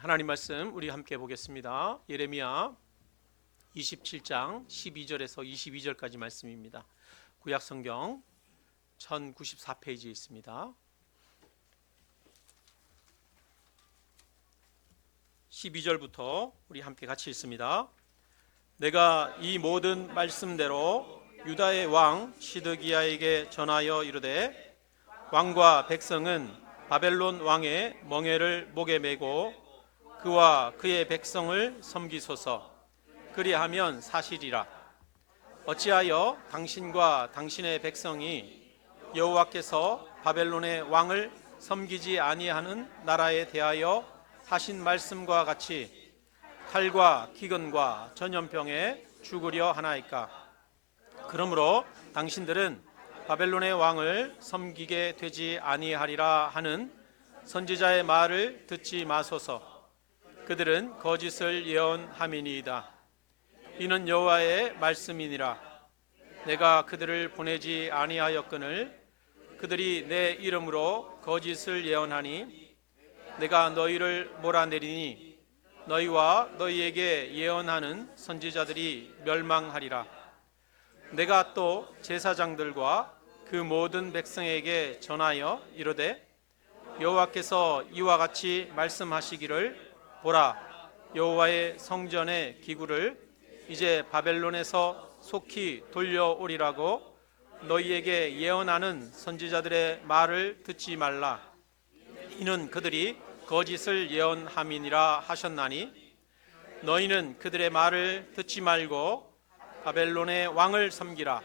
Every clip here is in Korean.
하나님 말씀 우리 함께 보겠습니다. 예레미야 27장 12절에서 22절까지 말씀입니다. 구약 성경 1094페이지에 있습니다. 12절부터 우리 함께 같이 읽습니다. 내가 이 모든 말씀대로 유다의 왕 시드기야에게 전하여 이르되 왕과 백성은 바벨론 왕의 멍에를 목에 메고 그와 그의 백성을 섬기소서. 그리하면 사실이라. 어찌하여 당신과 당신의 백성이 여호와께서 바벨론의 왕을 섬기지 아니하는 나라에 대하여 하신 말씀과 같이 칼과 기근과 전염병에 죽으려 하나이까. 그러므로 당신들은 바벨론의 왕을 섬기게 되지 아니하리라 하는 선지자의 말을 듣지 마소서. 그들은 거짓을 예언함이니이다. 이는 여호와의 말씀이니라. 내가 그들을 보내지 아니하였거늘 그들이 내 이름으로 거짓을 예언하니 내가 너희를 몰아내리니 너희와 너희에게 예언하는 선지자들이 멸망하리라. 내가 또 제사장들과 그 모든 백성에게 전하여 이르되 여호와께서 이와 같이 말씀하시기를 보라, 여호와의 성전의 기구를 이제 바벨론에서 속히 돌려오리라고 너희에게 예언하는 선지자들의 말을 듣지 말라. 이는 그들이 거짓을 예언함이니라 하셨나니 너희는 그들의 말을 듣지 말고 바벨론의 왕을 섬기라.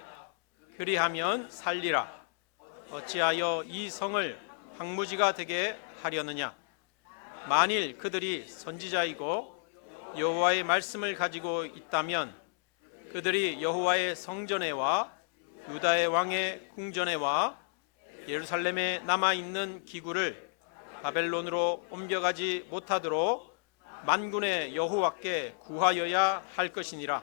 그리하면 살리라. 어찌하여 이 성을 황무지가 되게 하려느냐. 만일 그들이 선지자이고 여호와의 말씀을 가지고 있다면 그들이 여호와의 성전에와 유다의 왕의 궁전에와 예루살렘에 남아있는 기구를 바벨론으로 옮겨가지 못하도록 만군의 여호와께 구하여야 할 것이니라.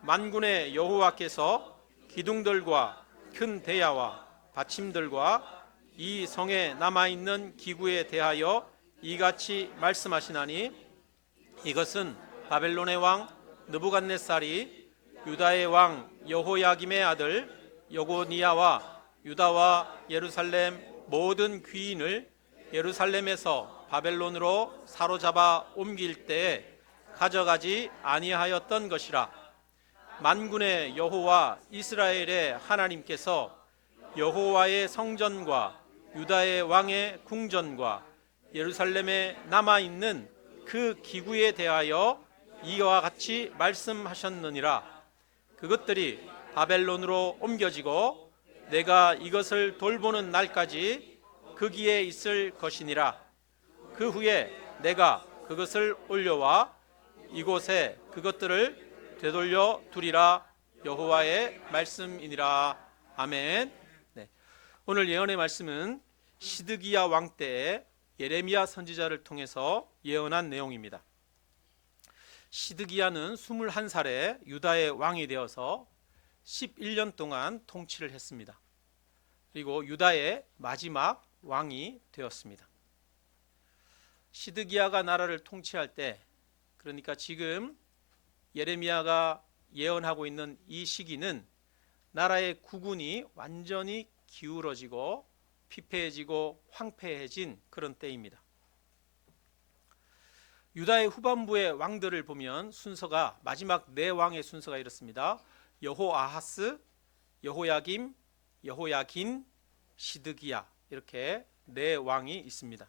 만군의 여호와께서 기둥들과 큰 대야와 받침들과 이 성에 남아있는 기구에 대하여 이같이 말씀하시나니 이것은 바벨론의 왕 느부갓네살이 유다의 왕 여호야김의 아들 여고니야와 유다와 예루살렘 모든 귀인을 예루살렘에서 바벨론으로 사로잡아 옮길 때에 가져가지 아니하였던 것이라. 만군의 여호와 이스라엘의 하나님께서 여호와의 성전과 유다의 왕의 궁전과 예루살렘에 남아있는 그 기구에 대하여 이와 같이 말씀하셨느니라. 그것들이 바벨론으로 옮겨지고 내가 이것을 돌보는 날까지 거기에 있을 것이니라. 그 후에 내가 그것을 올려와 이곳에 그것들을 되돌려 두리라. 여호와의 말씀이니라. 아멘. 네. 오늘 예언의 말씀은 시드기야 왕 때에 예레미야 선지자를 통해서 예언한 내용입니다. 시드기야는 21살에 유다의 왕이 되어서 11년 동안 통치를 했습니다. 그리고 유다의 마지막 왕이 되었습니다. 시드기야가 나라를 통치할 때, 그러니까 지금 예레미야가 예언하고 있는 이 시기는 나라의 국운이 완전히 기울어지고 피폐해지고 황폐해진 그런 때입니다. 유다의 후반부의 왕들을 보면 순서가 마지막 네 왕의 순서가 이렇습니다. 여호아하스, 여호야김, 여호야긴, 시드기야, 이렇게 네 왕이 있습니다.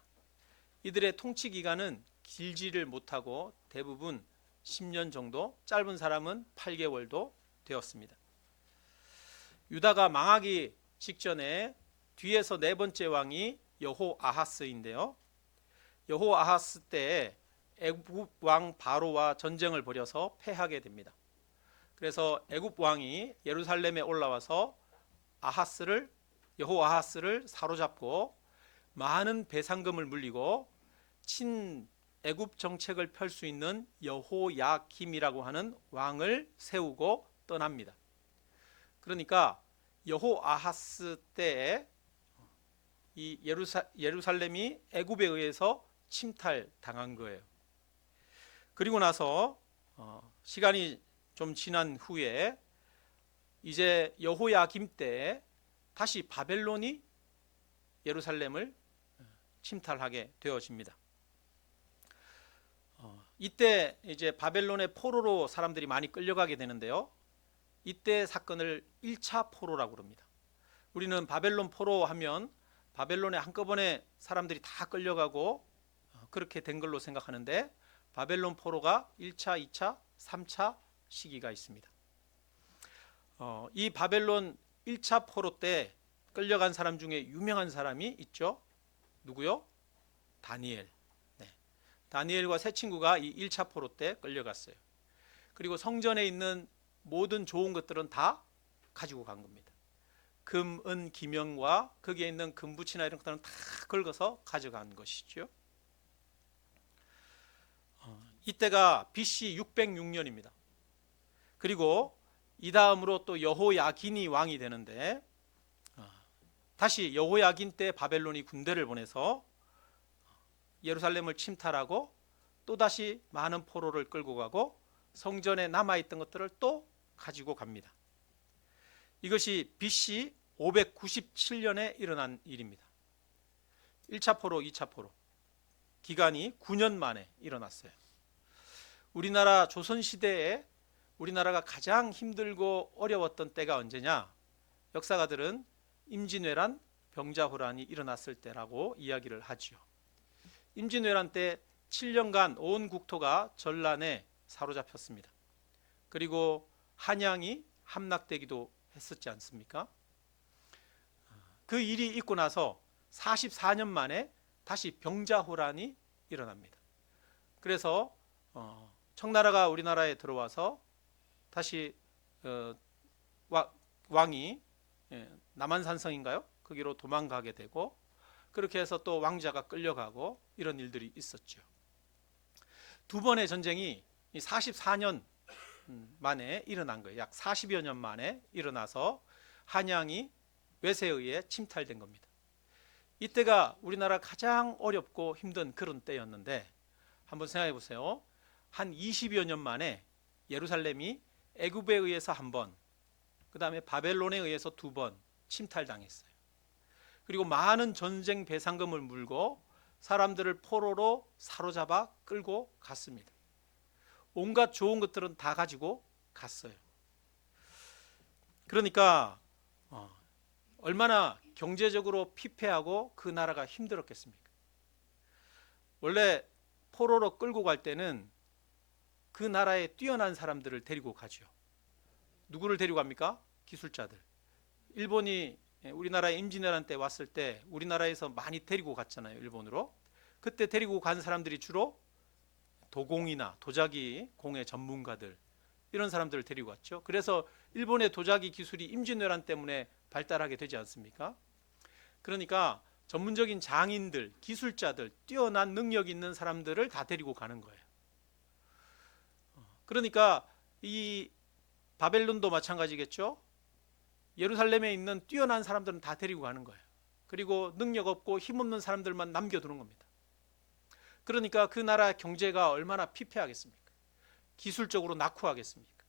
이들의 통치 기간은 길지를 못하고 대부분 10년 정도, 짧은 사람은 8개월도 되었습니다. 유다가 망하기 직전에 뒤에서 네 번째 왕이 여호아하스인데요. 여호아하스 때에 애굽 왕 바로와 전쟁을 벌여서 패하게 됩니다. 그래서 애굽 왕이 예루살렘에 올라와서 여호아하스를 사로잡고 많은 배상금을 물리고 친 애굽 정책을 펼 수 있는 여호야김이라고 하는 왕을 세우고 떠납니다. 그러니까 여호아하스 때에 이 예루살렘이 애굽에 의해서 침탈당한 거예요. 그리고 나서 시간이 좀 지난 후에 이제 여호야김 때 다시 바벨론이 예루살렘을 침탈하게 되어집니다. 이때 이제 바벨론의 포로로 사람들이 많이 끌려가게 되는데요. 이때 사건을 1차 포로라고 합니다. 우리는 바벨론 포로 하면 바벨론에 한꺼번에 사람들이 다 끌려가고 그렇게 된 걸로 생각하는데, 바벨론 포로가 1차, 2차, 3차 시기가 있습니다. 이 바벨론 1차 포로 때 끌려간 사람 중에 유명한 사람이 있죠. 누구요? 다니엘. 네. 다니엘과 세 친구가 이 1차 포로 때 끌려갔어요. 그리고 성전에 있는 모든 좋은 것들은 다 가지고 간 겁니다. 금, 은, 기명과 거기에 있는 금붙이나 이런 것들은 다 긁어서 가져간 것이죠. 이때가 BC 606년입니다. 그리고 이 다음으로 또 여호야긴이 왕이 되는데, 다시 여호야긴 때 바벨론이 군대를 보내서 예루살렘을 침탈하고 또다시 많은 포로를 끌고 가고 성전에 남아있던 것들을 또 가지고 갑니다. 이것이 BC 597년에 일어난 일입니다. 1차 포로, 2차 포로 기간이 9년 만에 일어났어요. 우리나라 조선시대에 우리나라가 가장 힘들고 어려웠던 때가 언제냐? 역사가들은 임진왜란, 병자호란이 일어났을 때라고 이야기를 하죠. 임진왜란 때 7년간 온 국토가 전란에 사로잡혔습니다. 그리고 한양이 함락되기도 했었지 않습니까? 그 일이 있고 나서 44년 만에 다시 병자호란이 일어납니다. 그래서 청나라가 우리나라에 들어와서 다시 왕이 남한산성인가요? 거기로 도망가게 되고, 그렇게 해서 또 왕자가 끌려가고 이런 일들이 있었죠. 두 번의 전쟁이 44년 만에 일어난 거예요. 약 40여 년 만에 일어나서 한양이 외세에 의해 침탈된 겁니다. 이때가 우리나라 가장 어렵고 힘든 그런 때였는데, 한번 생각해 보세요. 한 20여 년 만에 예루살렘이 애굽에 의해서 한 번, 그 다음에 바벨론에 의해서 두 번 침탈당했어요. 그리고 많은 전쟁 배상금을 물고 사람들을 포로로 사로잡아 끌고 갔습니다. 온갖 좋은 것들은 다 가지고 갔어요. 그러니까 얼마나 경제적으로 피폐하고 그 나라가 힘들었겠습니까? 원래 포로로 끌고 갈 때는 그 나라에 뛰어난 사람들을 데리고 가죠. 누구를 데리고 갑니까? 기술자들. 일본이 우리나라에 임진왜란 때 왔을 때 우리나라에서 많이 데리고 갔잖아요, 일본으로. 그때 데리고 간 사람들이 주로 도공이나 도자기 공예 전문가들, 이런 사람들을 데리고 갔죠. 그래서 일본의 도자기 기술이 임진왜란 때문에 발달하게 되지 않습니까? 그러니까 전문적인 장인들, 기술자들, 뛰어난 능력 있는 사람들을 다 데리고 가는 거예요. 그러니까 이 바벨론도 마찬가지겠죠. 예루살렘에 있는 뛰어난 사람들은 다 데리고 가는 거예요. 그리고 능력 없고 힘없는 사람들만 남겨두는 겁니다. 그러니까 그 나라 경제가 얼마나 피폐하겠습니까? 기술적으로 낙후하겠습니까?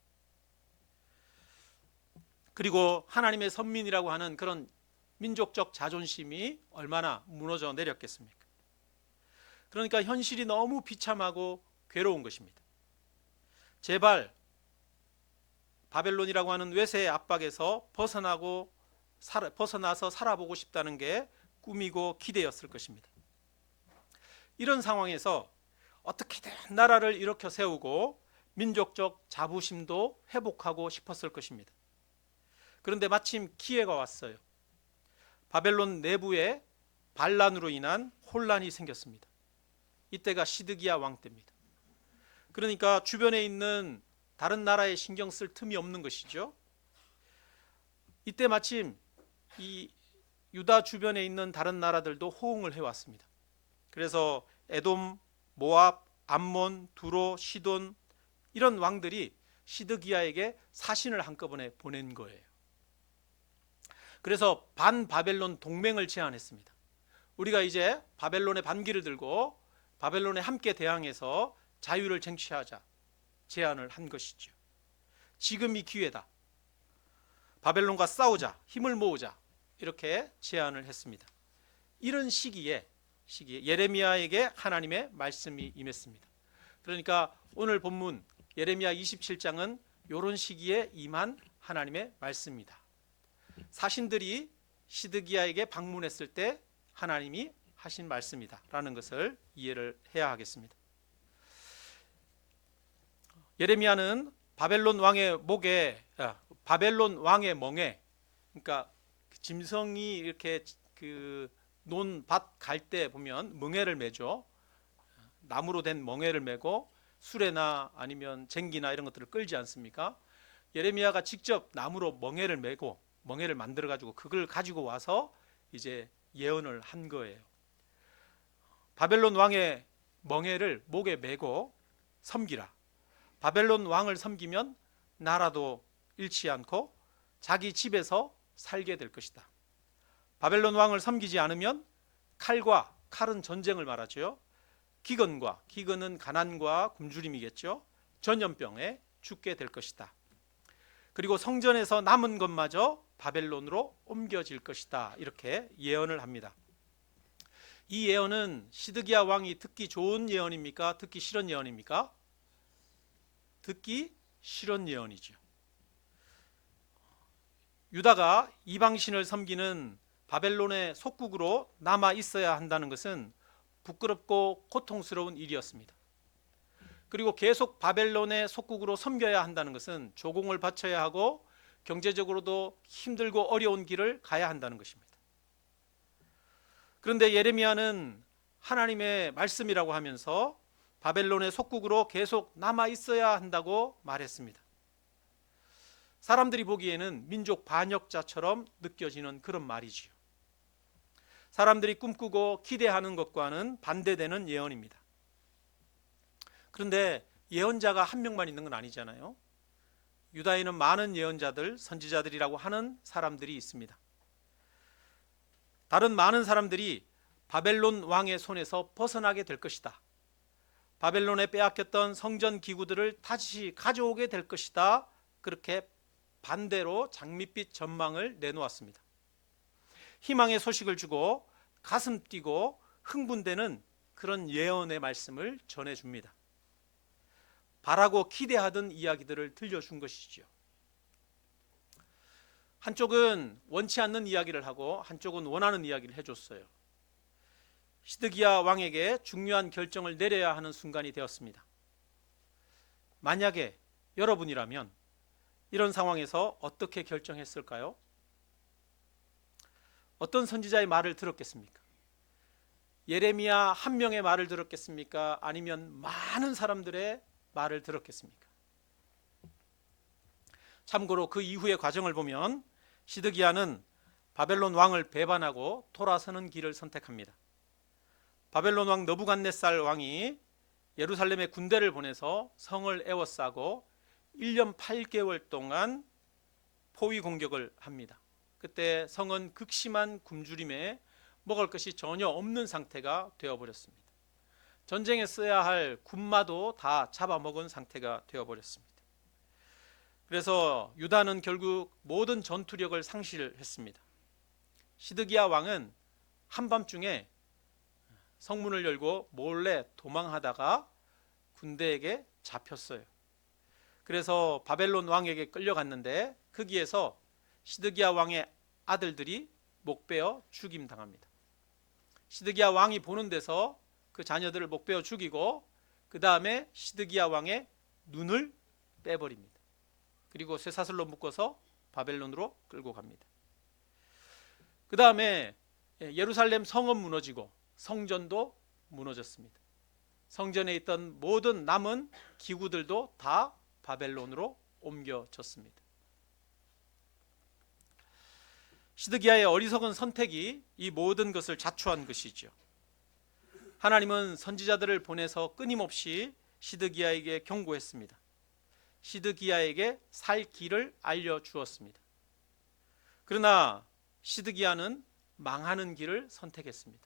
그리고 하나님의 선민이라고 하는 그런 민족적 자존심이 얼마나 무너져 내렸겠습니까? 그러니까 현실이 너무 비참하고 괴로운 것입니다. 제발 바벨론이라고 하는 외세의 압박에서 벗어나서 살아보고 싶다는 게 꿈이고 기대였을 것입니다. 이런 상황에서 어떻게든 나라를 일으켜 세우고 민족적 자부심도 회복하고 싶었을 것입니다. 그런데 마침 기회가 왔어요. 바벨론 내부에 반란으로 인한 혼란이 생겼습니다. 이때가 시드기야 왕 때입니다. 그러니까 주변에 있는 다른 나라에 신경 쓸 틈이 없는 것이죠. 이때 마침 이 유다 주변에 있는 다른 나라들도 호응을 해왔습니다. 그래서 에돔, 모압, 암몬, 두로, 시돈, 이런 왕들이 시드기야에게 사신을 한꺼번에 보낸 거예요. 그래서 반바벨론 동맹을 제안했습니다. 우리가 이제 바벨론의 반기를 들고 바벨론에 함께 대항해서 자유를 쟁취하자 제안을 한 것이죠. 지금이 기회다. 바벨론과 싸우자, 힘을 모으자, 이렇게 제안을 했습니다. 이런 시기에 예레미야에게 하나님의 말씀이 임했습니다. 그러니까 오늘 본문 예레미야 27장은 이런 시기에 임한 하나님의 말씀입니다. 사신들이 시드기야에게 방문했을 때 하나님이 하신 말씀이다 라는 것을 이해를 해야 하겠습니다. 예레미야는 바벨론 왕의 멍에, 그러니까 짐승이 이렇게 그 논밭 갈 때 보면 멍에를 매죠. 나무로 된 멍에를 매고 수레나 아니면 쟁기나 이런 것들을 끌지 않습니까? 예레미야가 직접 나무로 멍에를 매고 멍에를 만들어 가지고 그걸 가지고 와서 이제 예언을 한 거예요. 바벨론 왕의 멍에를 목에 매고 섬기라. 바벨론 왕을 섬기면 나라도 잃지 않고 자기 집에서 살게 될 것이다. 바벨론 왕을 섬기지 않으면 칼은 전쟁을 말하죠. 기근은 가난과 굶주림이겠죠. 전염병에 죽게 될 것이다. 그리고 성전에서 남은 것마저 바벨론으로 옮겨질 것이다. 이렇게 예언을 합니다. 이 예언은 시드기야 왕이 듣기 좋은 예언입니까? 듣기 싫은 예언입니까? 듣기 싫은 예언이죠. 유다가 이방신을 섬기는 바벨론의 속국으로 남아 있어야 한다는 것은 부끄럽고 고통스러운 일이었습니다. 그리고 계속 바벨론의 속국으로 섬겨야 한다는 것은 조공을 바쳐야 하고 경제적으로도 힘들고 어려운 길을 가야 한다는 것입니다. 그런데 예레미야는 하나님의 말씀이라고 하면서 바벨론의 속국으로 계속 남아 있어야 한다고 말했습니다. 사람들이 보기에는 민족 반역자처럼 느껴지는 그런 말이지요. 사람들이 꿈꾸고 기대하는 것과는 반대되는 예언입니다. 그런데 예언자가 한 명만 있는 건 아니잖아요. 유다에는 많은 예언자들, 선지자들이라고 하는 사람들이 있습니다. 다른 많은 사람들이 바벨론 왕의 손에서 벗어나게 될 것이다. 바벨론에 빼앗겼던 성전 기구들을 다시 가져오게 될 것이다. 그렇게 반대로 장밋빛 전망을 내놓았습니다. 희망의 소식을 주고 가슴 뛰고 흥분되는 그런 예언의 말씀을 전해줍니다. 바라고 기대하던 이야기들을 들려준 것이죠. 한쪽은 원치 않는 이야기를 하고 한쪽은 원하는 이야기를 해줬어요. 시드기야 왕에게 중요한 결정을 내려야 하는 순간이 되었습니다. 만약에 여러분이라면 이런 상황에서 어떻게 결정했을까요? 어떤 선지자의 말을 들었겠습니까? 예레미야 한 명의 말을 들었겠습니까? 아니면 많은 사람들의 말을 들었겠습니까? 참고로 그 이후의 과정을 보면 시드기야는 바벨론 왕을 배반하고 돌아서는 길을 선택합니다. 바벨론 왕 느부갓네살 왕이 예루살렘에 군대를 보내서 성을 에워싸고 1년 8개월 동안 포위 공격을 합니다. 그때 성은 극심한 굶주림에 먹을 것이 전혀 없는 상태가 되어버렸습니다. 전쟁에 써야 할 군마도 다 잡아먹은 상태가 되어버렸습니다. 그래서 유다는 결국 모든 전투력을 상실했습니다. 시드기야 왕은 한밤중에 성문을 열고 몰래 도망하다가 군대에게 잡혔어요. 그래서 바벨론 왕에게 끌려갔는데 거기에서 시드기야 왕의 아들들이 목베어 죽임당합니다. 시드기야 왕이 보는 데서 그 자녀들을 목베어 죽이고 그 다음에 시드기야 왕의 눈을 빼버립니다. 그리고 쇠사슬로 묶어서 바벨론으로 끌고 갑니다. 그 다음에 예루살렘 성은 무너지고 성전도 무너졌습니다. 성전에 있던 모든 남은 기구들도 다 바벨론으로 옮겨졌습니다. 시드기야의 어리석은 선택이 이 모든 것을 자초한 것이죠. 하나님은 선지자들을 보내서 끊임없이 시드기야에게 경고했습니다. 시드기야에게 살 길을 알려주었습니다. 그러나 시드기야는 망하는 길을 선택했습니다.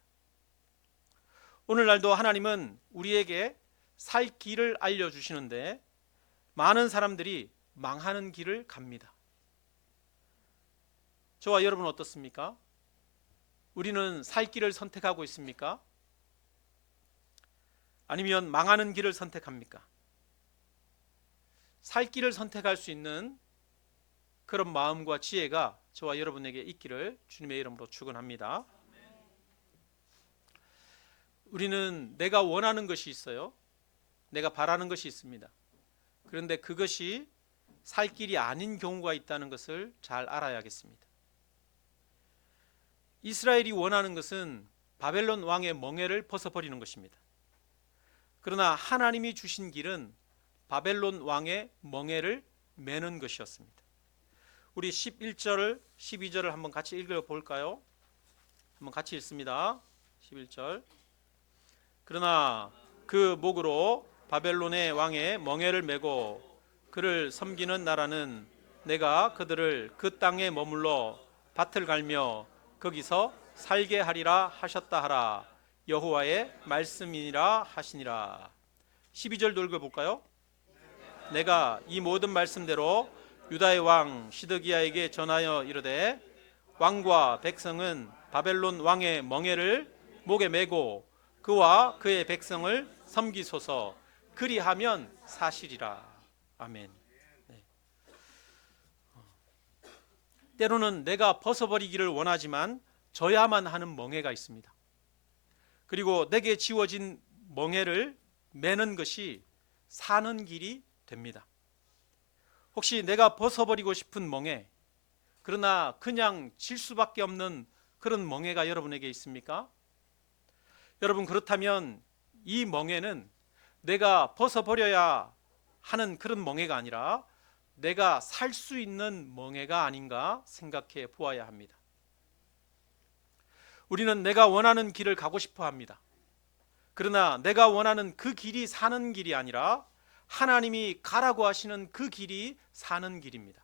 오늘날도 하나님은 우리에게 살 길을 알려주시는데 많은 사람들이 망하는 길을 갑니다. 저와 여러분 어떻습니까? 우리는 살 길을 선택하고 있습니까? 아니면 망하는 길을 선택합니까? 살 길을 선택할 수 있는 그런 마음과 지혜가 저와 여러분에게 있기를 주님의 이름으로 축원합니다. 우리는 내가 원하는 것이 있어요. 내가 바라는 것이 있습니다. 그런데 그것이 살 길이 아닌 경우가 있다는 것을 잘 알아야겠습니다. 이스라엘이 원하는 것은 바벨론 왕의 멍에를 벗어버리는 것입니다. 그러나 하나님이 주신 길은 바벨론 왕의 멍에를 매는 것이었습니다. 우리 11절, 12절을 한번 같이 읽어볼까요? 한번 같이 읽습니다. 11절. 그러나 그 목으로 바벨론의 왕의 멍에를 메고 그를 섬기는 나라는 내가 그들을 그 땅에 머물러 밭을 갈며 거기서 살게 하리라 하셨다 하라. 여호와의 말씀이니라 하시니라. 12절도 읽어볼까요? 내가 이 모든 말씀대로 유다의 왕 시드기야에게 전하여 이르되 왕과 백성은 바벨론 왕의 멍에를 목에 메고 그와 그의 백성을 섬기소서. 그리하면 사실이라. 아멘. 네. 때로는 내가 벗어버리기를 원하지만 져야만 하는 멍에가 있습니다. 그리고 내게 지워진 멍에를 매는 것이 사는 길이 됩니다. 혹시 내가 벗어버리고 싶은 멍에, 그러나 그냥 질 수밖에 없는 그런 멍에가 여러분에게 있습니까? 여러분, 그렇다면 이 멍에는 내가 벗어버려야 하는 그런 멍에가 아니라 내가 살 수 있는 멍에가 아닌가 생각해 보아야 합니다. 우리는 내가 원하는 길을 가고 싶어 합니다. 그러나 내가 원하는 그 길이 사는 길이 아니라 하나님이 가라고 하시는 그 길이 사는 길입니다.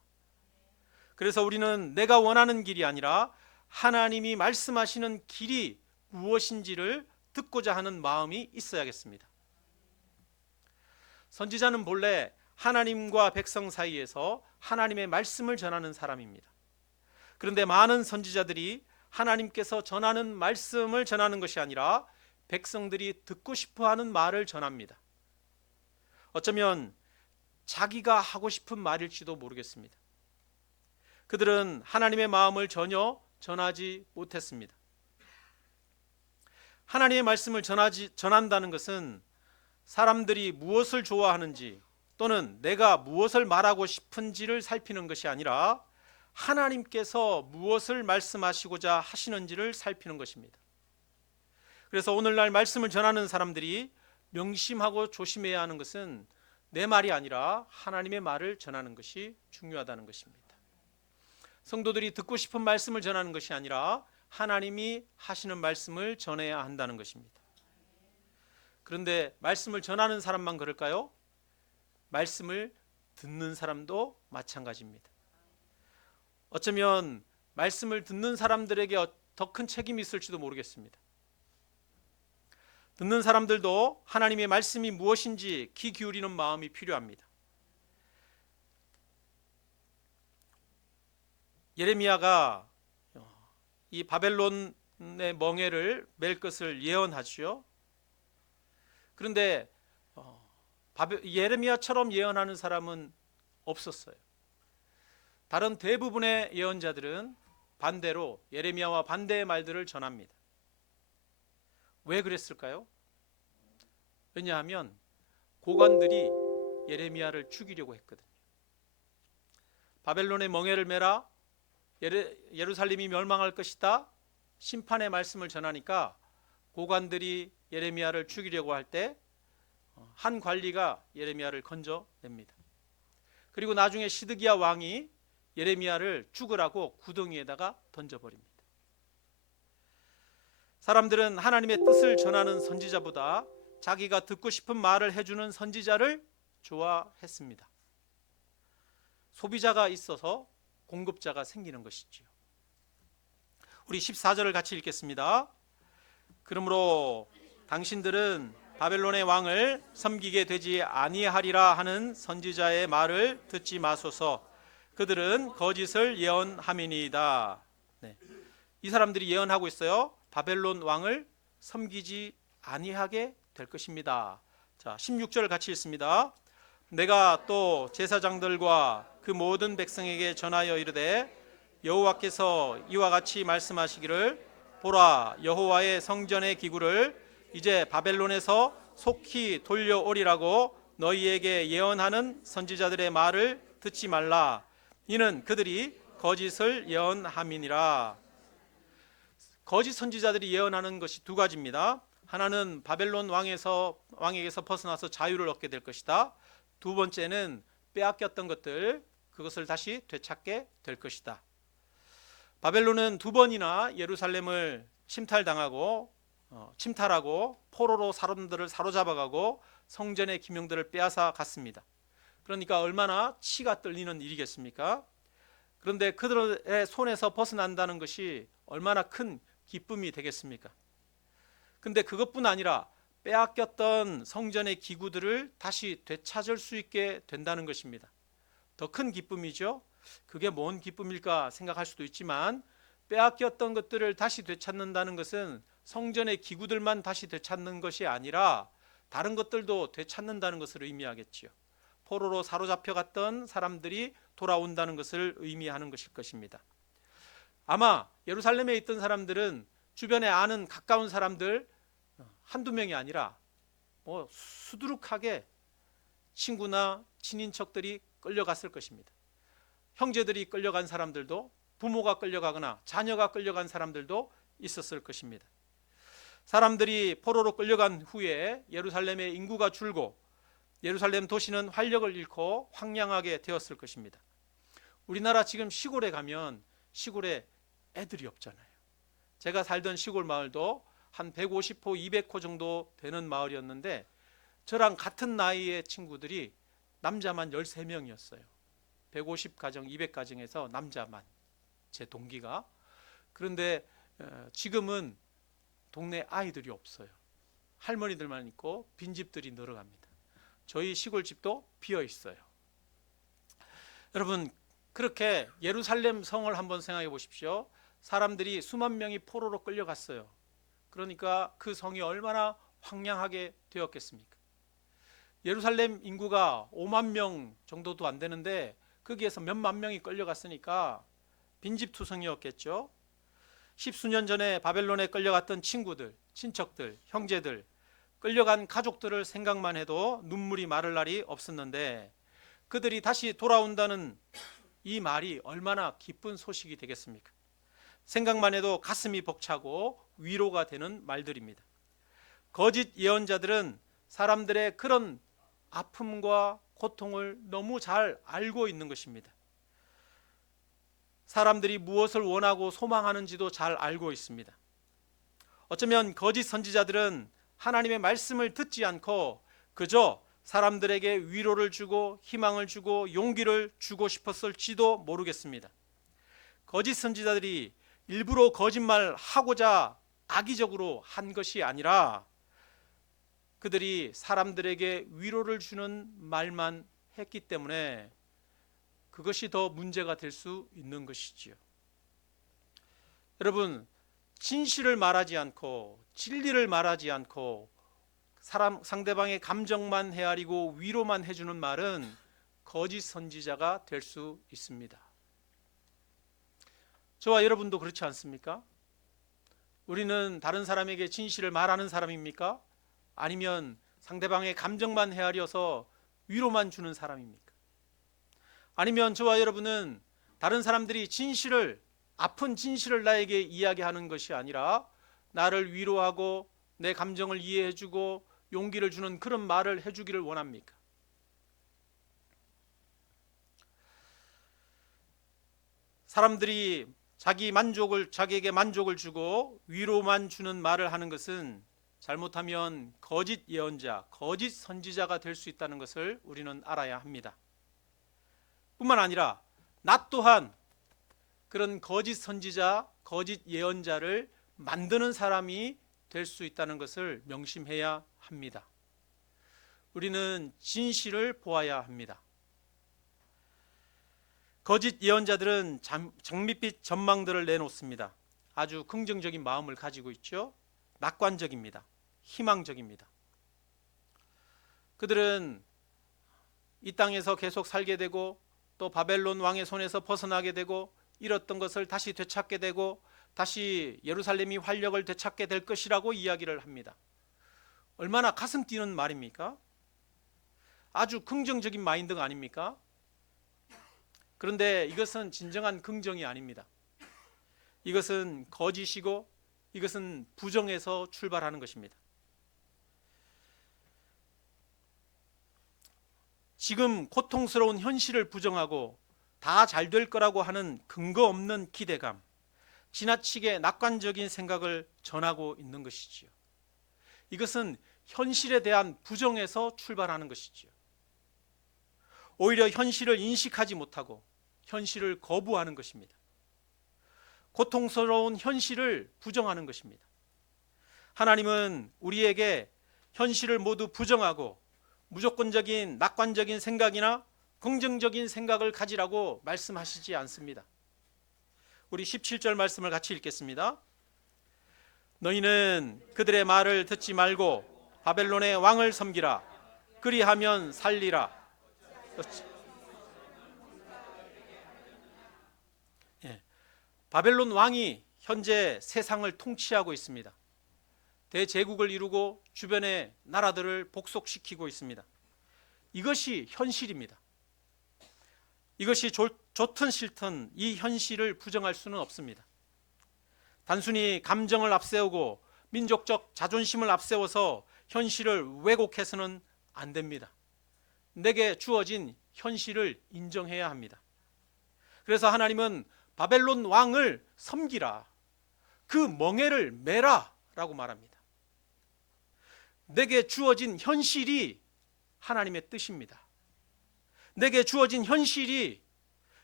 그래서 우리는 내가 원하는 길이 아니라 하나님이 말씀하시는 길이 무엇인지를 듣고자 하는 마음이 있어야겠습니다. 선지자는 본래 하나님과 백성 사이에서 하나님의 말씀을 전하는 사람입니다. 그런데 많은 선지자들이 하나님께서 전하는 말씀을 전하는 것이 아니라 백성들이 듣고 싶어하는 말을 전합니다. 어쩌면 자기가 하고 싶은 말일지도 모르겠습니다. 그들은 하나님의 마음을 전혀 전하지 못했습니다. 하나님의 말씀을 전한다는 것은 사람들이 무엇을 좋아하는지 또는 내가 무엇을 말하고 싶은지를 살피는 것이 아니라 하나님께서 무엇을 말씀하시고자 하시는지를 살피는 것입니다. 그래서 오늘날 말씀을 전하는 사람들이 명심하고 조심해야 하는 것은 내 말이 아니라 하나님의 말을 전하는 것이 중요하다는 것입니다. 성도들이 듣고 싶은 말씀을 전하는 것이 아니라 하나님이 하시는 말씀을 전해야 한다는 것입니다. 그런데 말씀을 전하는 사람만 그럴까요? 말씀을 듣는 사람도 마찬가지입니다. 어쩌면 말씀을 듣는 사람들에게 더 큰 책임이 있을지도 모르겠습니다. 듣는 사람들도 하나님의 말씀이 무엇인지 귀 기울이는 마음이 필요합니다. 예레미야가 이 바벨론의 멍에를 맬 것을 예언하죠. 그런데 예레미야처럼 예언하는 사람은 없었어요. 다른 대부분의 예언자들은 반대로 예레미야와 반대의 말들을 전합니다. 왜 그랬을까요? 왜냐하면 고관들이 예레미야를 죽이려고 했거든요. 바벨론의 멍에를 메라, 예루살렘이 멸망할 것이다, 심판의 말씀을 전하니까 고관들이 예레미야를 죽이려고 할 때 한 관리가 예레미야를 건져냅니다. 그리고 나중에 시드기야 왕이 예레미야를 죽으라고 구덩이에다가 던져버립니다. 사람들은 하나님의 뜻을 전하는 선지자보다 자기가 듣고 싶은 말을 해주는 선지자를 좋아했습니다. 소비자가 있어서 공급자가 생기는 것이지요. 우리 14절을 같이 읽겠습니다. 그러므로 당신들은 바벨론의 왕을 섬기게 되지 아니하리라 하는 선지자의 말을 듣지 마소서. 그들은 거짓을 예언함이니이다. 네. 이 사람들이 예언하고 있어요. 바벨론 왕을 섬기지 아니하게 될 것입니다. 자, 16절 같이 읽습니다. 내가 또 제사장들과 그 모든 백성에게 전하여 이르되 여호와께서 이와 같이 말씀하시기를 보라, 여호와의 성전의 기구를 이제 바벨론에서 속히 돌려오리라고 너희에게 예언하는 선지자들의 말을 듣지 말라. 이는 그들이 거짓을 예언함이니라. 거짓 선지자들이 예언하는 것이 두 가지입니다. 하나는 바벨론 왕에게서 벗어나서 자유를 얻게 될 것이다. 두 번째는 빼앗겼던 것들, 그것을 다시 되찾게 될 것이다. 바벨론은 두 번이나 예루살렘을 침탈하고 포로로 사람들을 사로잡아가고 성전의 기명들을 빼앗아 갔습니다. 그러니까 얼마나 치가 떨리는 일이겠습니까? 그런데 그들의 손에서 벗어난다는 것이 얼마나 큰 기쁨이 되겠습니까? 근데 그것뿐 아니라 빼앗겼던 성전의 기구들을 다시 되찾을 수 있게 된다는 것입니다. 더 큰 기쁨이죠. 그게 뭔 기쁨일까 생각할 수도 있지만, 빼앗겼던 것들을 다시 되찾는다는 것은 성전의 기구들만 다시 되찾는 것이 아니라 다른 것들도 되찾는다는 것을 의미하겠지요. 포로로 사로잡혀갔던 사람들이 돌아온다는 것을 의미하는 것일 것입니다. 아마 예루살렘에 있던 사람들은 주변에 아는 가까운 사람들 한두 명이 아니라 수두룩하게 친구나 친인척들이 끌려갔을 것입니다. 형제들이 끌려간 사람들도, 부모가 끌려가거나 자녀가 끌려간 사람들도 있었을 것입니다. 사람들이 포로로 끌려간 후에 예루살렘의 인구가 줄고 예루살렘 도시는 활력을 잃고 황량하게 되었을 것입니다. 우리나라 지금 시골에 가면 시골에 애들이 없잖아요. 제가 살던 시골 마을도 한 150호, 200호 정도 되는 마을이었는데 저랑 같은 나이의 친구들이 남자만 13명이었어요. 150가정, 200가정에서 남자만, 제 동기가. 그런데 지금은 동네 아이들이 없어요. 할머니들만 있고 빈집들이 늘어갑니다. 저희 시골집도 비어 있어요. 여러분, 그렇게 예루살렘 성을 한번 생각해 보십시오. 사람들이 수만 명이 포로로 끌려갔어요. 그러니까 그 성이 얼마나 황량하게 되었겠습니까? 예루살렘 인구가 5만 명 정도도 안 되는데 거기에서 몇만 명이 끌려갔으니까 빈집투성이었겠죠. 10수년 전에 바벨론에 끌려갔던 친구들, 친척들, 형제들, 끌려간 가족들을 생각만 해도 눈물이 마를 날이 없었는데 그들이 다시 돌아온다는 이 말이 얼마나 기쁜 소식이 되겠습니까? 생각만 해도 가슴이 벅차고 위로가 되는 말들입니다. 거짓 예언자들은 사람들의 그런 아픔과 고통을 너무 잘 알고 있는 것입니다. 사람들이 무엇을 원하고 소망하는지도 잘 알고 있습니다. 어쩌면 거짓 선지자들은 하나님의 말씀을 듣지 않고 그저 사람들에게 위로를 주고 희망을 주고 용기를 주고 싶었을지도 모르겠습니다. 거짓 선지자들이 일부러 거짓말하고자 악의적으로 한 것이 아니라 그들이 사람들에게 위로를 주는 말만 했기 때문에 그것이 더 문제가 될 수 있는 것이지요. 여러분, 진실을 말하지 않고 진리를 말하지 않고 상대방의 감정만 헤아리고 위로만 해주는 말은 거짓 선지자가 될 수 있습니다. 저와 여러분도 그렇지 않습니까? 우리는 다른 사람에게 진실을 말하는 사람입니까? 아니면 상대방의 감정만 헤아려서 위로만 주는 사람입니까? 아니면 저와 여러분은 다른 사람들이 아픈 진실을 나에게 이야기하는 것이 아니라 나를 위로하고 내 감정을 이해해주고 용기를 주는 그런 말을 해주기를 원합니까? 사람들이 자기에게 만족을 주고 위로만 주는 말을 하는 것은 잘못하면 거짓 예언자, 거짓 선지자가 될 수 있다는 것을 우리는 알아야 합니다. 뿐만 아니라 나 또한 그런 거짓 선지자, 거짓 예언자를 만드는 사람이 될 수 있다는 것을 명심해야 합니다. 우리는 진실을 보아야 합니다. 거짓 예언자들은 장밋빛 전망들을 내놓습니다. 아주 긍정적인 마음을 가지고 있죠. 낙관적입니다. 희망적입니다. 그들은 이 땅에서 계속 살게 되고 또 바벨론 왕의 손에서 벗어나게 되고 잃었던 것을 다시 되찾게 되고 다시 예루살렘이 활력을 되찾게 될 것이라고 이야기를 합니다. 얼마나 가슴 뛰는 말입니까? 아주 긍정적인 마인드가 아닙니까? 그런데 이것은 진정한 긍정이 아닙니다. 이것은 거짓이고 이것은 부정에서 출발하는 것입니다. 지금 고통스러운 현실을 부정하고 다 잘 될 거라고 하는 근거 없는 기대감, 지나치게 낙관적인 생각을 전하고 있는 것이지요. 이것은 현실에 대한 부정에서 출발하는 것이지요. 오히려 현실을 인식하지 못하고 현실을 거부하는 것입니다. 고통스러운 현실을 부정하는 것입니다. 하나님은 우리에게 현실을 모두 부정하고 무조건적인 낙관적인 생각이나 긍정적인 생각을 가지라고 말씀하시지 않습니다. 우리 17절 말씀을 같이 읽겠습니다. 너희는 그들의 말을 듣지 말고 바벨론의 왕을 섬기라. 그리하면 살리라. 바벨론 왕이 현재 세상을 통치하고 있습니다. 대제국을 이루고 주변의 나라들을 복속시키고 있습니다. 이것이 현실입니다. 이것이 좋든 싫든 이 현실을 부정할 수는 없습니다. 단순히 감정을 앞세우고 민족적 자존심을 앞세워서 현실을 왜곡해서는 안 됩니다. 내게 주어진 현실을 인정해야 합니다. 그래서 하나님은 바벨론 왕을 섬기라, 그 멍에를 메라 라고 말합니다. 내게 주어진 현실이 하나님의 뜻입니다. 내게 주어진 현실이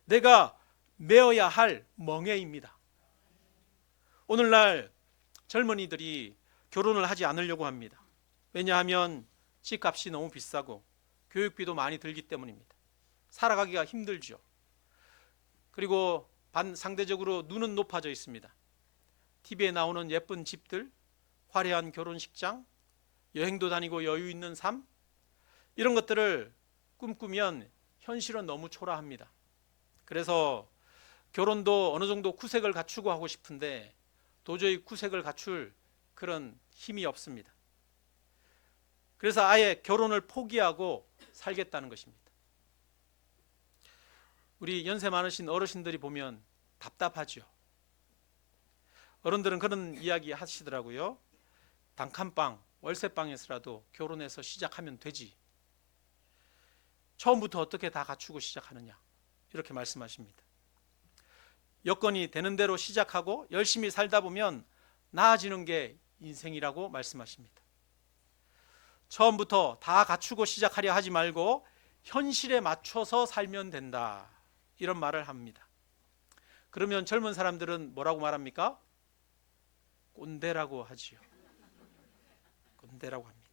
내가 메어야 할 멍에입니다. 오늘날 젊은이들이 결혼을 하지 않으려고 합니다. 왜냐하면 집값이 너무 비싸고 교육비도 많이 들기 때문입니다. 살아가기가 힘들죠. 그리고 상대적으로 눈은 높아져 있습니다. TV에 나오는 예쁜 집들, 화려한 결혼식장, 여행도 다니고 여유 있는 삶, 이런 것들을 꿈꾸면 현실은 너무 초라합니다. 그래서 결혼도 어느 정도 구색을 갖추고 하고 싶은데 도저히 구색을 갖출 그런 힘이 없습니다. 그래서 아예 결혼을 포기하고 살겠다는 것입니다. 우리 연세 많으신 어르신들이 보면 답답하죠. 어른들은 그런 이야기 하시더라고요. 단칸방, 월세방에서라도 결혼해서 시작하면 되지. 처음부터 어떻게 다 갖추고 시작하느냐, 이렇게 말씀하십니다. 여건이 되는 대로 시작하고 열심히 살다 보면 나아지는 게 인생이라고 말씀하십니다. 처음부터 다 갖추고 시작하려 하지 말고 현실에 맞춰서 살면 된다, 이런 말을 합니다. 그러면 젊은 사람들은 뭐라고 말합니까? 꼰대라고 하지요. 꼰대라고 합니다.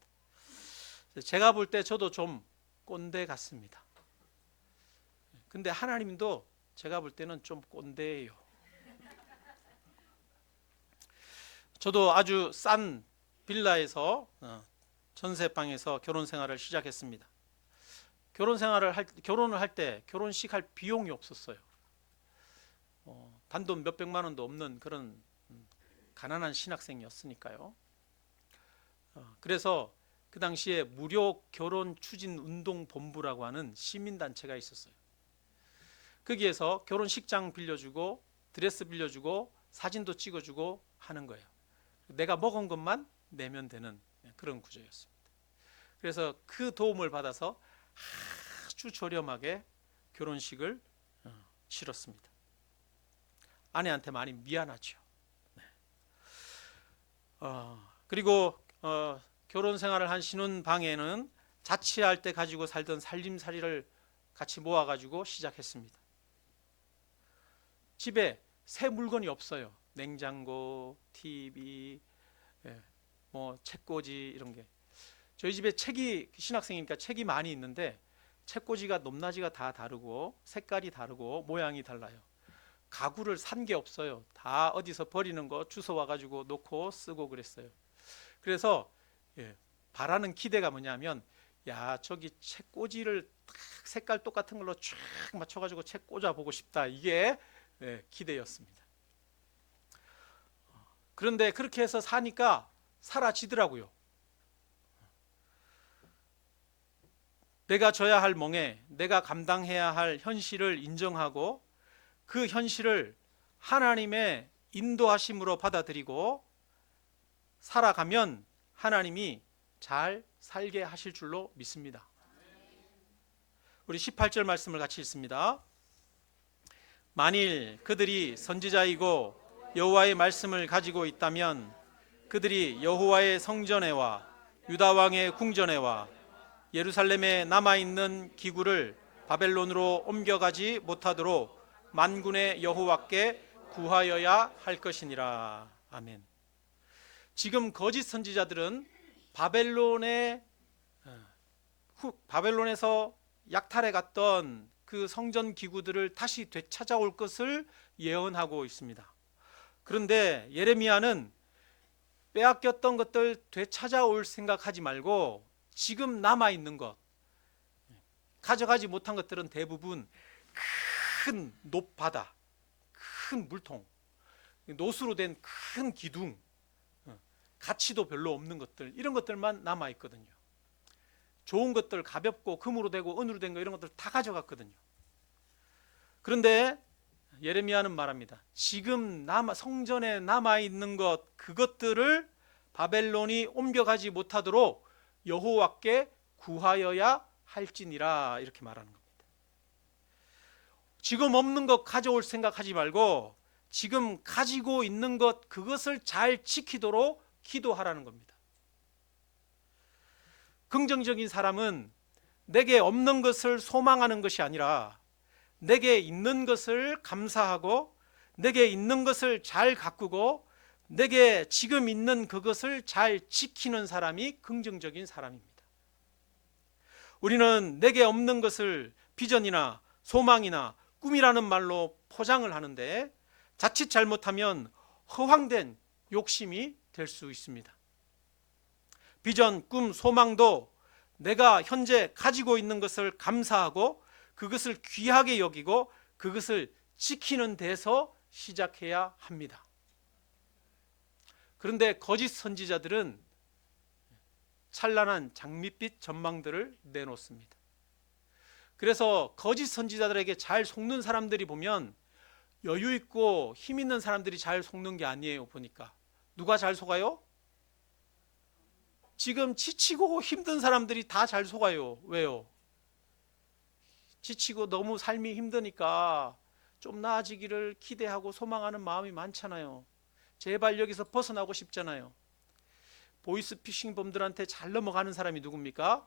제가 볼 때 저도 좀 꼰대 같습니다. 근데 하나님도 제가 볼 때는 좀 꼰대예요. 저도 아주 싼 빌라에서 전세방에서 결혼 생활을 시작했습니다. 결혼을 할 때 결혼식 할 비용이 없었어요. 단돈 몇백만 원도 없는 그런 가난한 신학생이었으니까요. 그래서 그 당시에 무료 결혼 추진 운동 본부라고 하는 시민단체가 있었어요. 거기에서 결혼식장 빌려주고 드레스 빌려주고 사진도 찍어주고 하는 거예요. 내가 먹은 것만 내면 되는 그런 구조였습니다. 그래서 그 도움을 받아서 아주 저렴하게 결혼식을 치렀습니다. 아내한테 많이 미안하죠. 네. 그리고 결혼 생활을 한 신혼방에는 자취할 때 가지고 살던 살림살이를 같이 모아가지고 시작했습니다. 집에 새 물건이 없어요. 냉장고, TV, 뭐 책꽂이 이런 게. 저희 집에 책이 신학생이니까 책이 많이 있는데 책꽂이가 높낮이가 다 다르고 색깔이 다르고 모양이 달라요. 가구를 산 게 없어요. 다 어디서 버리는 거 주워 와가지고 놓고 쓰고 그랬어요. 그래서 바라는 기대가 뭐냐면, 야, 저기 책꽂이를 딱 색깔 똑같은 걸로 쫙 맞춰가지고 책 꽂아보고 싶다. 이게 기대였습니다. 그런데 그렇게 해서 사니까 사라지더라고요. 내가 져야 할 멍에, 내가 감당해야 할 현실을 인정하고 그 현실을 하나님의 인도하심으로 받아들이고 살아가면 하나님이 잘 살게 하실 줄로 믿습니다. 우리 18절 말씀을 같이 읽습니다. 만일 그들이 선지자이고 여호와의 말씀을 가지고 있다면 그들이 여호와의 성전에와 유다 왕의 궁전에와 예루살렘에 남아있는 기구를 바벨론으로 옮겨가지 못하도록 만군의 여호와께 구하여야 할 것이니라. 아멘. 지금 거짓 선지자들은 바벨론에서 약탈해 갔던 그 성전 기구들을 다시 되찾아올 것을 예언하고 있습니다. 그런데 예레미야는 빼앗겼던 것들 되찾아올 생각하지 말고 지금 남아있는 것, 가져가지 못한 것들은 대부분 큰 높바다, 큰 물통, 노수로 된 큰 기둥, 가치도 별로 없는 것들, 이런 것들만 남아있거든요. 좋은 것들, 가볍고 금으로 되고 은으로 된 거, 이런 것들 다 가져갔거든요. 그런데 예레미야는 말합니다. 지금 성전에 남아있는 것, 그것들을 바벨론이 옮겨가지 못하도록 여호와께 구하여야 할지니라, 이렇게 말하는 겁니다. 지금 없는 것 가져올 생각하지 말고 지금 가지고 있는 것, 그것을 잘 지키도록 기도하라는 겁니다. 긍정적인 사람은 내게 없는 것을 소망하는 것이 아니라 내게 있는 것을 감사하고 내게 있는 것을 잘 가꾸고 내게 지금 있는 그것을 잘 지키는 사람이 긍정적인 사람입니다. 우리는 내게 없는 것을 비전이나 소망이나 꿈이라는 말로 포장을 하는데 자칫 잘못하면 허황된 욕심이 될 수 있습니다. 비전, 꿈, 소망도 내가 현재 가지고 있는 것을 감사하고 그것을 귀하게 여기고 그것을 지키는 데서 시작해야 합니다. 그런데 거짓 선지자들은 찬란한 장밋빛 전망들을 내놓습니다. 그래서 거짓 선지자들에게 잘 속는 사람들이 보면 여유 있고 힘 있는 사람들이 잘 속는 게 아니에요. 보니까 누가 잘 속아요? 지금 지치고 힘든 사람들이 다 잘 속아요. 왜요? 지치고 너무 삶이 힘드니까 좀 나아지기를 기대하고 소망하는 마음이 많잖아요. 제발 여기서 벗어나고 싶잖아요. 보이스피싱 범들한테 잘 넘어가는 사람이 누굽니까?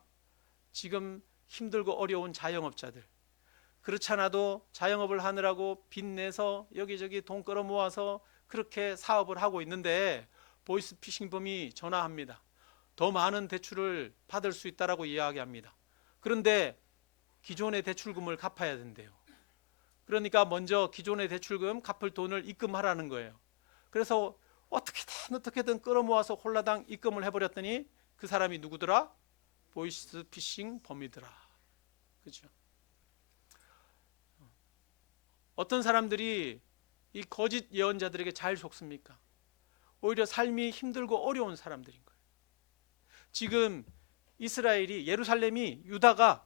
지금 힘들고 어려운 자영업자들. 그렇지 않아도 자영업을 하느라고 빚내서 여기저기 돈 끌어 모아서 그렇게 사업을 하고 있는데 보이스피싱 범이 전화합니다. 더 많은 대출을 받을 수 있다라고 이야기합니다. 그런데 기존의 대출금을 갚아야 된대요. 그러니까 먼저 기존의 대출금 갚을 돈을 입금하라는 거예요. 그래서 어떻게든 끌어모아서 홀라당 입금을 해버렸더니 그 사람이 누구더라? 보이스피싱 범이더라. 그죠? 어떤 사람들이 이 거짓 예언자들에게 잘 속습니까? 오히려 삶이 힘들고 어려운 사람들인 거예요. 지금 이스라엘이, 예루살렘이, 유다가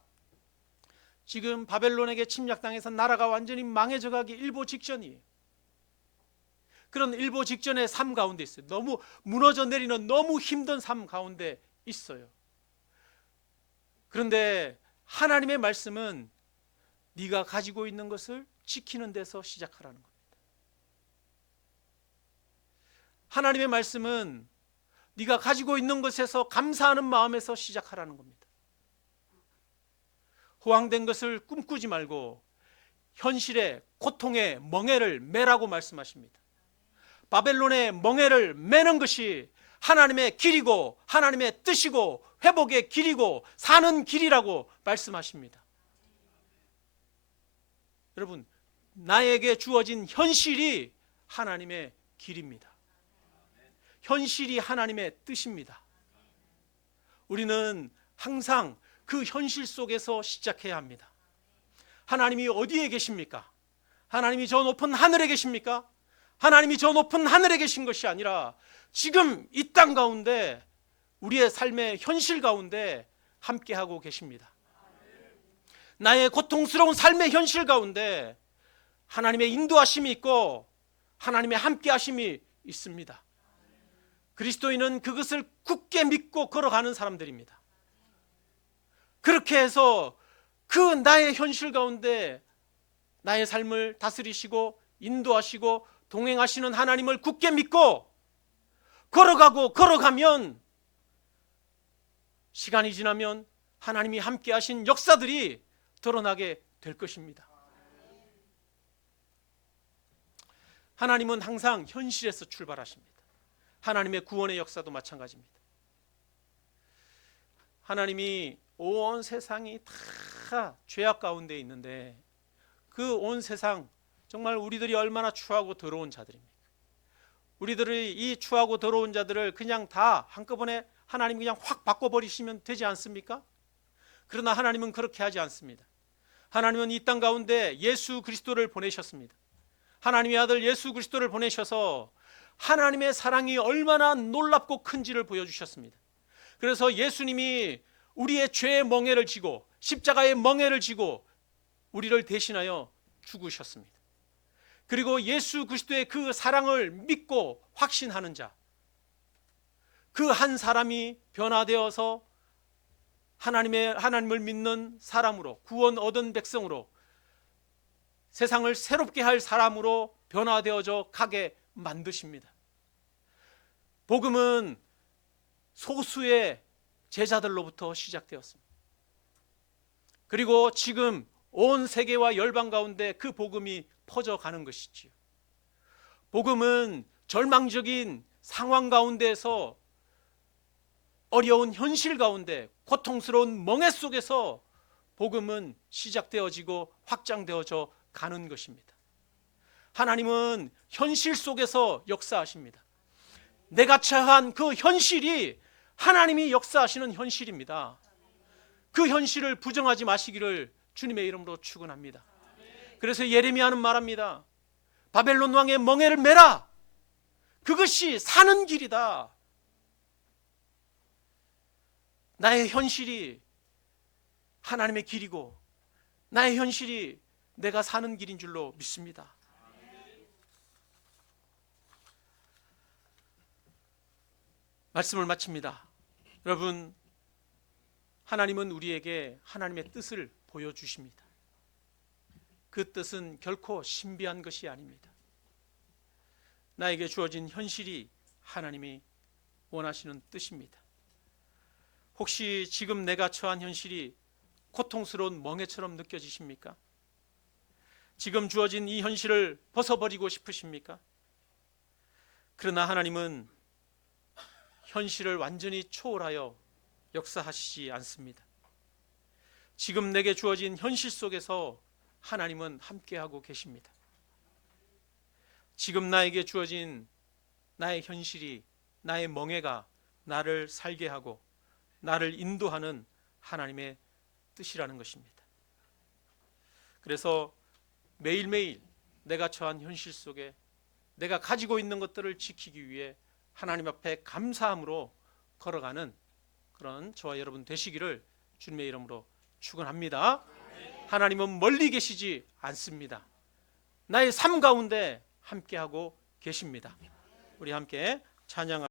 지금 바벨론에게 침략당해서 나라가 완전히 망해져 가기 일보 직전이에요. 그런 일보 직전의 삶 가운데 있어요. 너무 무너져 내리는 너무 힘든 삶 가운데 있어요. 그런데 하나님의 말씀은 네가 가지고 있는 것을 지키는 데서 시작하라는 겁니다. 하나님의 말씀은 네가 가지고 있는 것에서 감사하는 마음에서 시작하라는 겁니다. 호황된 것을 꿈꾸지 말고 현실의 고통의 멍에를 매라고 말씀하십니다. 바벨론의 멍에를 매는 것이 하나님의 길이고 하나님의 뜻이고 회복의 길이고 사는 길이라고 말씀하십니다. 여러분, 나에게 주어진 현실이 하나님의 길입니다. 현실이 하나님의 뜻입니다. 우리는 항상 그 현실 속에서 시작해야 합니다. 하나님이 어디에 계십니까? 하나님이 저 높은 하늘에 계십니까? 하나님이 저 높은 하늘에 계신 것이 아니라 지금 이 땅 가운데 우리의 삶의 현실 가운데 함께하고 계십니다. 나의 고통스러운 삶의 현실 가운데 하나님의 인도하심이 있고 하나님의 함께하심이 있습니다. 그리스도인은 그것을 굳게 믿고 걸어가는 사람들입니다. 그렇게 해서 그 나의 현실 가운데 나의 삶을 다스리시고 인도하시고 동행하시는 하나님을 굳게 믿고 걸어가면 시간이 지나면 하나님이 함께 하신 역사들이 드러나게 될 것입니다. 하나님은 항상 현실에서 출발하십니다. 하나님의 구원의 역사도 마찬가지입니다. 하나님이 온 세상이 다 죄악 가운데 있는데 그 온 세상 정말 우리들이 얼마나 추하고 더러운 자들입니까? 우리들이 이 추하고 더러운 자들을 그냥 다 한꺼번에 하나님 그냥 확 바꿔버리시면 되지 않습니까? 그러나 하나님은 그렇게 하지 않습니다. 하나님은 이 땅 가운데 예수 그리스도를 보내셨습니다. 하나님의 아들 예수 그리스도를 보내셔서 하나님의 사랑이 얼마나 놀랍고 큰지를 보여주셨습니다. 그래서 예수님이 우리의 죄의 멍에를 지고 십자가의 멍에를 지고 우리를 대신하여 죽으셨습니다. 그리고 예수 그리스도의 그 사랑을 믿고 확신하는 자, 그 한 사람이 변화되어서 하나님을 믿는 사람으로, 구원 얻은 백성으로, 세상을 새롭게 할 사람으로 변화되어져 가게 만드십니다. 복음은 소수의 제자들로부터 시작되었습니다. 그리고 지금 온 세계와 열방 가운데 그 복음이 퍼져가는 것이지요. 복음은 절망적인 상황 가운데에서, 어려운 현실 가운데, 고통스러운 멍에 속에서 복음은 시작되어지고 확장되어져 가는 것입니다. 하나님은 현실 속에서 역사하십니다. 내가 처한 그 현실이 하나님이 역사하시는 현실입니다. 그 현실을 부정하지 마시기를 주님의 이름으로 축원합니다. 그래서 예레미야는 말합니다. 바벨론 왕의 멍에를 메라. 그것이 사는 길이다. 나의 현실이 하나님의 길이고 나의 현실이 내가 사는 길인 줄로 믿습니다. 말씀을 마칩니다. 여러분, 하나님은 우리에게 하나님의 뜻을 보여주십니다. 그 뜻은 결코 신비한 것이 아닙니다. 나에게 주어진 현실이 하나님이 원하시는 뜻입니다. 혹시 지금 내가 처한 현실이 고통스러운 멍에처럼 느껴지십니까? 지금 주어진 이 현실을 벗어버리고 싶으십니까? 그러나 하나님은 현실을 완전히 초월하여 역사하시지 않습니다. 지금 내게 주어진 현실 속에서 하나님은 함께하고 계십니다. 지금 나에게 주어진 나의 현실이, 나의 멍에가 나를 살게 하고 나를 인도하는 하나님의 뜻이라는 것입니다. 그래서 매일매일 내가 처한 현실 속에 내가 가지고 있는 것들을 지키기 위해 하나님 앞에 감사함으로 걸어가는 그런 저와 여러분 되시기를 주님의 이름으로 축원합니다. 하나님은 멀리 계시지 않습니다. 나의 삶 가운데 함께하고 계십니다. 우리 함께 찬양합니다.